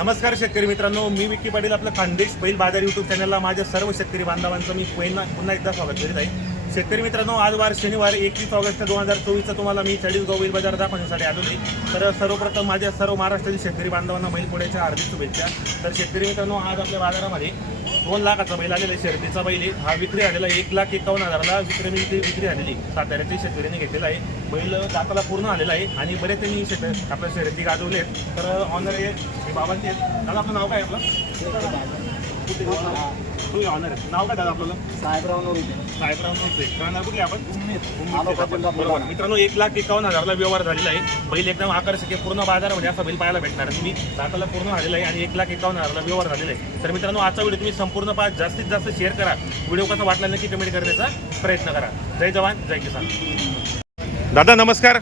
नमस्कार शेतकरी मित्रांनो मी विक्की पाटील आपलं खानदेश बैल बाजार युट्यूब चॅनलला माझ्या सर्व शेतकरी बांधवांचं मी पुन्हा पुन्हा एकदा स्वागत करीत आहे. शेतकरी मित्रांनो आज वार शनिवार एकवीस ऑगस्ट दोन हजार चोवीसचा तुम्हाला मी चाळीसगाव बैल बाजार दाखवण्यासाठी आलो आहे तर सर्वप्रथम माझ्या सर्व महाराष्ट्रातील शेतकरी बांधवांना बैलपोळ्याच्या हार्दिक शुभेच्छा. तर शेतकरी मित्रांनो आज आपल्या बाजारामध्ये दोन लाखाचा बैल आलेला आहे शर्यतीचा बैल आहे. हा विक्री आलेला आहे एक लाख एकावन्न हजाराला विक्री विक्री विक्री आलेली साताऱ्यातील शेतकरीने घेतलेला आहे. बैल दाताला पूर्ण आलेला आहे आणि बरेच त्यांनी शेत आपल्या शर्यती गाजवले आहेत तर ऑनर आहे हे बाबांचे दादा आपलं नाव काय आपलं? ऑनर आहे. नाव काय दादा आपल्याला साहेबराव नवरी. साहेबराव नव्हते राहणार कुठले आपण? तालुका जिल्हा बरोबर. मित्रांनो एक लाख एकावन्न हजारला व्यवहार झालेला आहे. बैल एकदम आकर्षक आहे. पूर्ण बाजारामध्ये असा बैल पाहायला भेटणार आहे. तुम्ही दाताला पूर्ण झालेला आहे आणि एक लाख एकावन्न हजारला व्यवहार झालेला आहे. तर मित्रांनो आजचा व्हिडिओ तुम्ही संपूर्ण पहा. जास्तीत जास्त शेअर करा. व्हिडिओ कसा वाटला नक्की कमेंट करण्याचा प्रयत्न करा. जय जवान जय किसान. दादा नमस्कार.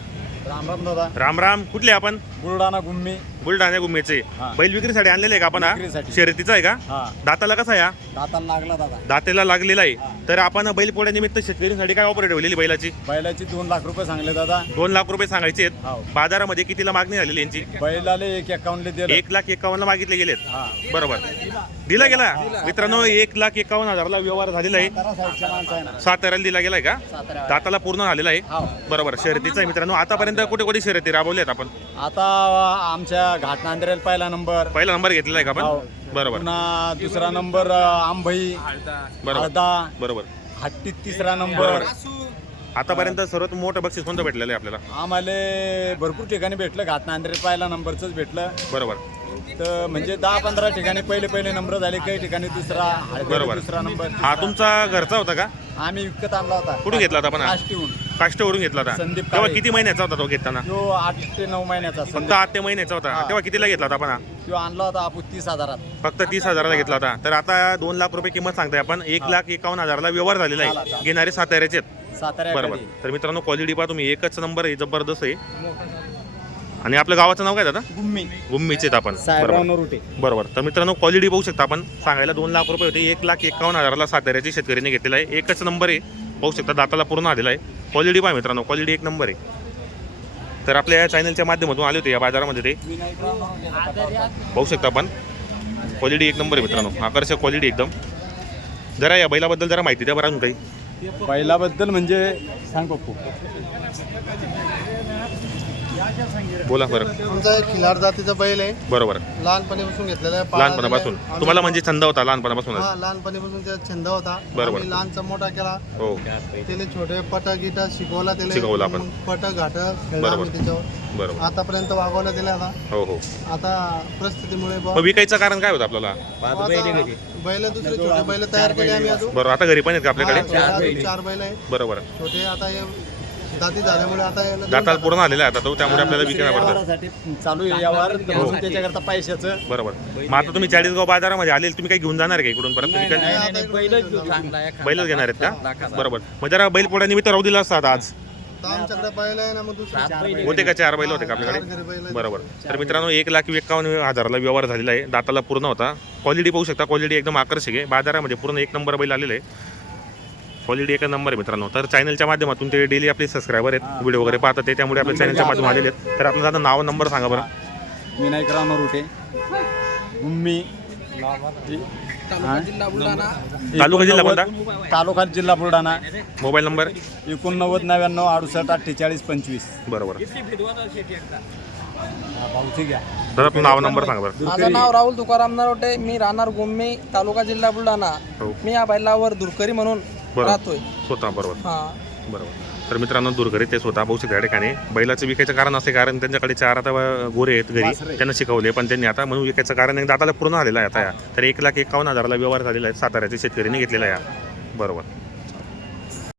राम राम दादा. राम राम. कुठले आपण? बुलढाणा गुम्मी. बुलढाणा गुम्मेचे. हा. बैल विक्रीसाठी आणलेले आहे का आपण हा? विक्रीसाठी. शर्यतीचा आहे का? हा. दाताला कसा आहे हा? दाताला लागला दादा. दातेला लागलेला आहे. तर आपण बैल पोळ्यानिमित्त शेतकऱ्यांसाठी काय ऑफर ठेवलेली बैलाची? बैलाची दोन लाख रुपये सांगले दादा. दोन लाख रुपये सांगायचे आहेत. हो. बाजारामध्ये कितीला मागणी झालेली यांची? बैलाले एक दिलं. एक लाख एकावन्न मागितले गेलेत. हा. बरोबर. दिला गेला? मित्रांनो एक लाख एकावन्न हजारला व्यवहार झालेला आहे. सातारा साईडच्या माणसं आहे ना. साताऱ्याला दिला गेलाय का? सातारा. दाताला पूर्ण झालेला आहे. हो. बरोबर. शर्यतीचा आहे मित्रांनो. आतापर्यंत कुठे कुठे शर्यती राबवल्यात आपण? आता आमच्या घाट नांदेरेल पहिला नंबर. पहिला नंबर घेतलेला आहे का हो. आपण बरोबर. पुन्हा दुसरा नंबर आंबई बरोबर. हळदा बरोबर. हट्टीत तिसरा नंबर. आतापर्यंत सर्वात मोठं बक्षीस कोणतं भेटलेलं आहे आपल्याला? आम्हाला भरपूर ठिकाणी भेटलं. घाट नांदेरेल पहिला नंबरच भेटलं. बरोबर. तर म्हणजे दहा पंधरा ठिकाणी पहिले पहिले नंबर झाले. काही ठिकाणी दुसरा हळदीला बरोबर. दुसरा नंबर. हा तुमचा घरचा होता का? आम्ही विकत आणला होता. कुठून घेतला होता आपण हा? काष्टीहून काष्टवरून घेतला होता. संदीप तेव्हा काळे. किती महिन्याचा होता तो घेताना? जो आठ ते नऊ महिन्याचा फक्त. आठ ते महिन्याचा होता. हा. तेव्हा कितीला घेतला होता आपण हा? तो आणला होता आपण तीस हजारात. फक्त तीस हजाराला घेतला होता. तर आता दोन लाख रुपये किंमत सांगताय आपण. एक लाख एकावन्न हजारला व्यवहार झालेला झाला, आहे. झाला. घेणारे साताऱ्याचे आहेत. बरोबर. तर मित्रांनो क्वालिटी पहा तुम्ही. एकच नंबर आहे. जबरदस्त आहे. आणि आपल्या गावाचं नाव काय दादा? गुम्मी. गुम्मीचे आहेत आपण. साहेबराव बरोबर. नरुटे बरोबर. तर मित्रांनो क्वालिटी बघू शकता आपण. सांगायला दोन लाख रुपये होते. एक लाख एकावन्न हजाराला साताऱ्याची शेतकऱ्यांनी घेतलेला आहे. एकच नंबर आहे. पाहू शकता दाताला पूर्ण आलेला आहे. क्वालिटी पहा मित्रांनो क्वालिटी एक नंबर आहे. तर आपल्या या चॅनलच्या माध्यमातून आले होते या बाजारामध्ये ते. पाहू शकता आपण क्वालिटी एक नंबर आहे मित्रांनो. आकर्षक क्वालिटी एकदम. जरा या बैलाबद्दल जरा माहिती द्या बरं अजून काही. बैलाबद्दल म्हणजे सांग पप्पू. बोला बरं. आमचा एक खिलार जातीचा बैल आहे. बरोबर. लहानपणीपासून घेतलेला आहे. लहानपणापासून. आम्ही- तुम्हाला म्हणजे छंद होता लहानपणापासूनच? हा लहानपणीपासून त्याचा छंद होता. बरोबर. आम्ही लहानचा मोठा केला. हो. त्याला छोटे पट गिटा शिकवला त्याला. शिकवलं आपण. मग पट घाट खेळला बरोबर. आम्ही त्याच्यावर. बरोबर. आतापर्यंत वागवलं त्याला आता. हो हो. आता परिस्थितीमुळे बुवा- मग विकायचं कारण काय होतं आपल्याला? आता बैल दुसरे छोटे बैल तयार केले आम्ही अजून. बरोबर. आता घरी पण आहेत का आपल्याकडे? चार चार बैल आहे बरोबर. छोटे आता हे दाती झाल्यामुळे आता याला देऊन दाताला पूर्ण आलेला आहे आता तो त्यामुळे आपल्याला विकायला पडतं. व्यवहारासाठी चालू आहे यावर तर म्हणून त्याच्याकरता पैशाचं. बरोबर. मग आता तुम्ही चाळीसगाव बाजारामध्ये आले तुम्ही काही घेऊन जाणार का इकडून परत? तुम्ही काय बैलच घेणार आहेत का? बरोबर. मग जरा बैल पोळ्या निमित्त राहू दिला असतात आज. आमच्याकडे बैल आहे ना मग दुसरे होते का चार बैल होते का आपल्याकडे. बरोबर. तर मित्रांनो एक लाख एकावन्न हजाराला व्यवहार झालेला आहे. दाताला पूर्ण होता. क्वालिटी पाहू शकता क्वालिटी एकदम आकर्षक आहे. बाजारामध्ये पूर्ण एक नंबर बैल आलेले आहे क्वालिटी एक नंबर आहे मित्रांनो. तर चॅनलच्या माध्यमातून ते डेली आपले सबस्क्रायबर आहेत. व्हिडिओ वगैरे पाहतात ते त्यामुळे आपल्या चॅनलच्या माध्यमातून आलेले आहेत. तर आपलं दादा नाव नंबर सांगा बरं. विनायकराव नरुटे गुम्मी तालुका जिल्हा कोणता? तालुका जिल्हा बुलढाणा. मोबाईल नंबर एकोणनव्वद नव्याण्णव अडुसष्ट अठ्ठेचाळीस पंचवीस. बरोबर. तर आपलं नाव नंबर सांगा बरं. माझं नाव राहुल तुकाराम नरोटे. मी राहणार गोम्मी तालुका जिल्हा बुलढाणा. हो. मी या बैलावर दुरकरी म्हणून राहतोय. स्वतः बरोबर. हा. बरोबर. तर मित्रांनो दुर्घरी ते स्वतः बहु या ठिकाणी बैलाचं विकायचं कारण असे कारण त्यांच्याकडे चार आता गोरे आहेत घरी. त्यांना शिकवले पण त्यांनी आता म्हणून विकायचं कारण एक दाताला पूर्ण आलेलं आहे आता या. तर एक लाख एकावन्न हजाराला व्यवहार झालेला आहे साताऱ्याच्या शेतकऱ्यांनी घेतलेला आहे हा. बरोबर.